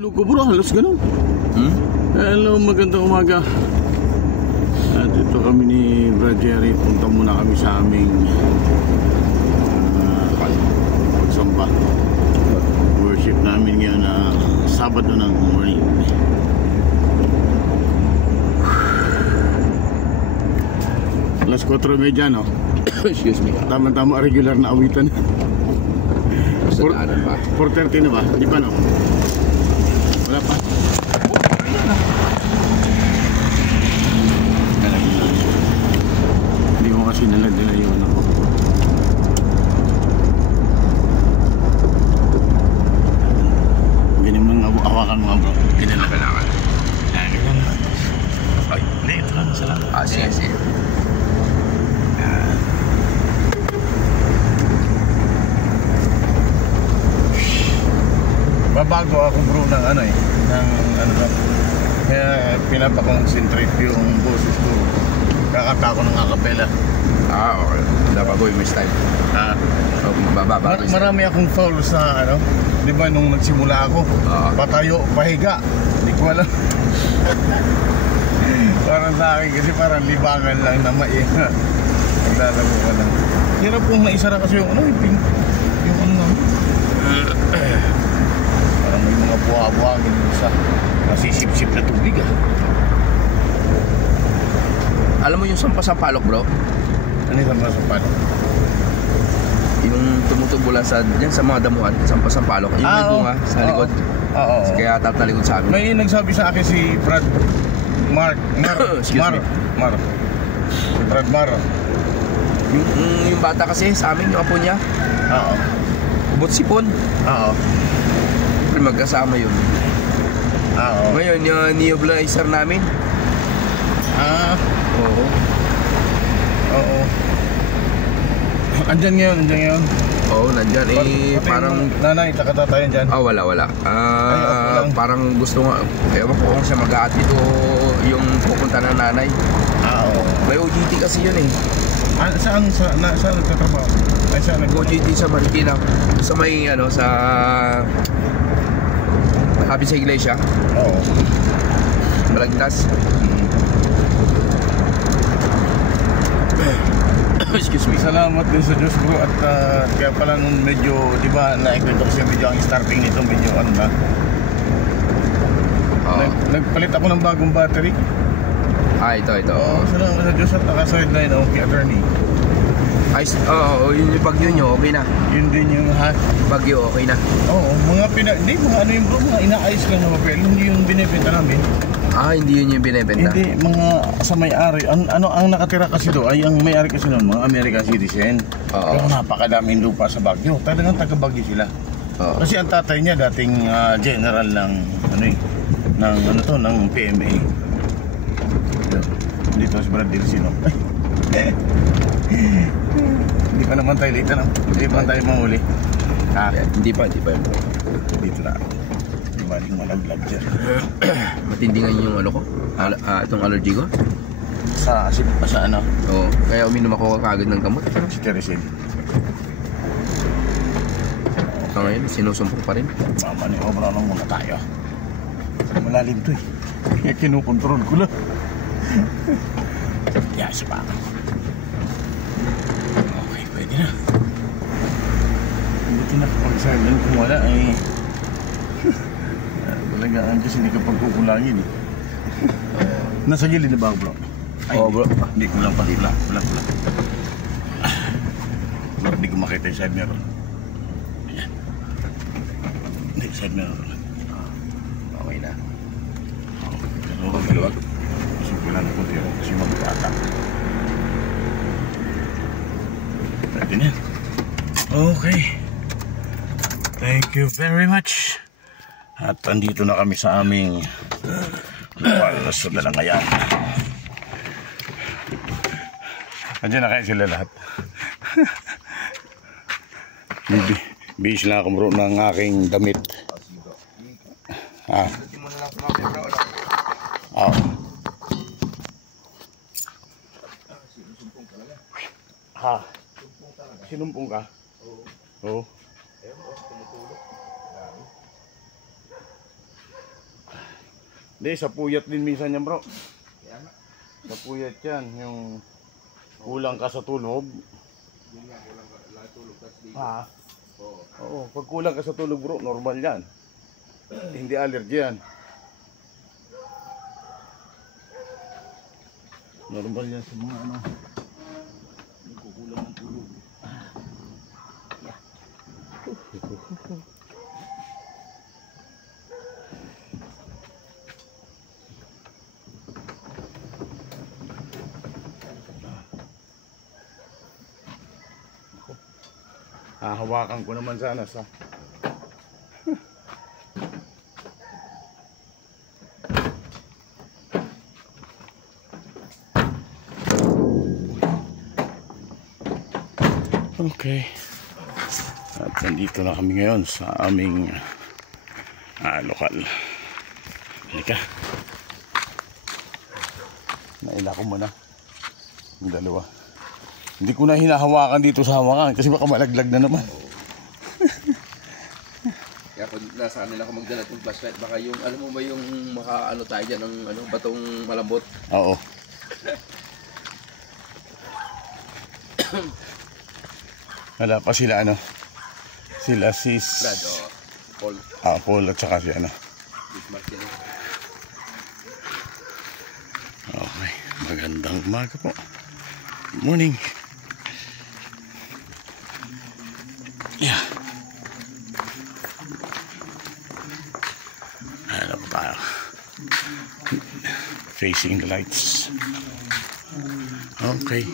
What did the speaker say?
Luko bro, halos ganun. Hello, magandang umaga. At ito kami ni Brad Jerry. Punta muna kami sa aming pagsamba. Worship namin ngayon na Sabado ng morning. Alas 4:30 no? Excuse me. Tama-tama regular na awitan. 4:30 na ba? Di pa no? Wala pa. Hindi ko kasi naladala yun ako. Ganyan mga awakan mga bro. Ganyan na kailangan. Ay, late lang. Salamat. Sige. Babago ako bro ng ano eh, ng ano ba, kaya pinapakonsentrate yung boses ko. Kakanta ko ng acapella. Okay. Nabago yung style. Marami akong foul sa ano, di ba nung nagsimula ako, patayo, pahiga, hindi ko alam. Parang sa akin kasi parang libangan lang na maiha. Naglalago ka lang. Hirap pong naisara kasi yung ano, yung ano naman. Parang may mga buha-buhangin sa nasisip-sip na tubig Alam mo yung sampasampalok bro? Ano yung sampasampalok? Yung tumutubo lang sa mga damuhan, sampasampalok. Yung may bunga sa likod. Oo. Kaya tatalikod sa amin. May nagsabi sa akin si Brad Mar. Brad Mar. Yung bata kasi sa amin, yung apo niya. Oo. Ubot sipon. Oo. Magkasama yun. Ngayon yung neobulizer namin. Oo. Andyan ngayon. Oo, nandyan. Parang nanay, takatatayan dyan. Wala. Parang gusto nga. Ewan ko kung siya mag-aatid o yung pupunta ng nanay. Oo. May OJT kasi yun eh. Saan nagtatrabaho? Saan OJT sa Marikina. Sa may sa habi sa iglesia. Oo. Balagtas. Excuse me. Salamat din sa Diyos bro. At kaya pala nung medyo, di ba, naikwento kasi medyo ang starting nito medyo ano ba? Nagpalit ako ng bagong battery. Ito. Salamat sa Diyos at naka-sideline ako kay attorney. Yung bagyo nyo, okay na. Yun din yung bagyo, okay na. Oo, mga ano yung bro, mga inaayos lang na papel. Hindi yung binibenta namin. Hindi yun yung binibenta? Hindi, mga sa may-ari. Ang nakatira kasi doon ay ang may-ari kasi noon, mga American citizen. Pero napakadaming lupa sa Baguio. Talagang taga-Baguio sila. Kasi ang tatay niya dating general ng ng PMA. Dito si Brad Dilsino. Hindi pa naman tayo dito, no? Hindi pa tayo mahuli. Hindi pa yun. Dito na. Di ba yung malaglag dyan? Matindi nga yung ko? Itong allergy ko? Sa ano? Oo. Kaya uminom ako kagad ng gamot. Si Teresil. Ngayon, sinusumpong pa rin. Obra lang muna tayo. Malalim to eh. Kaya kinukontrol ko lang. Yes pa. Okay, pwede na. Buti na kapag silent kung wala eh. Talagaan kasi hindi ka pagkukulangin eh. Nasa gilid na ba bro? Bro. Hindi ko lang pala. Wala. Hindi ko makita yung side mirror. Ayan. Hindi, side mirror. Okay na. Pero maluwag. Simple lang ko tiro kasi mag-bata. Pwede na. Okay. Thank you very much. At andito na kami sa aming luwal na Dalangayan. Andiyan na kayo sila lahat. Bihis lang ako bro ng aking damit. Sinumpong ka? Oo. Hindi, sa puyat din minsan yan, bro. Sa puyat yan, yung kulang ka sa tulog. Yun nga, kulang ka tulog kasi dito. Ha? Oo. Oo, pag kulang ka sa tulog, bro, normal yan. Hindi allergy yan. Normal yan sa mga ano. Nagkukulang ng tulog. Hahawakan ko naman sana sa okay. At nandito na kami ngayon sa aming lokal. Halika. Naila ko muna yung dalawa. Hindi ko na hinahawakan dito sa hawakan kasi baka malaglag na naman. Kaya kung nasa amin ako magdala ng flashlight, baka yung, alam mo ba yung makaano tayo dyan ng ano, batong malambot? Oo. Wala pa sila ano. Sila sis Brad, Paul. Paul at saka si ano. Bismarck yan. Okay, magandang umaga po. Good morning. Yeah. Ano pa tayo? Facing the lights. Okay.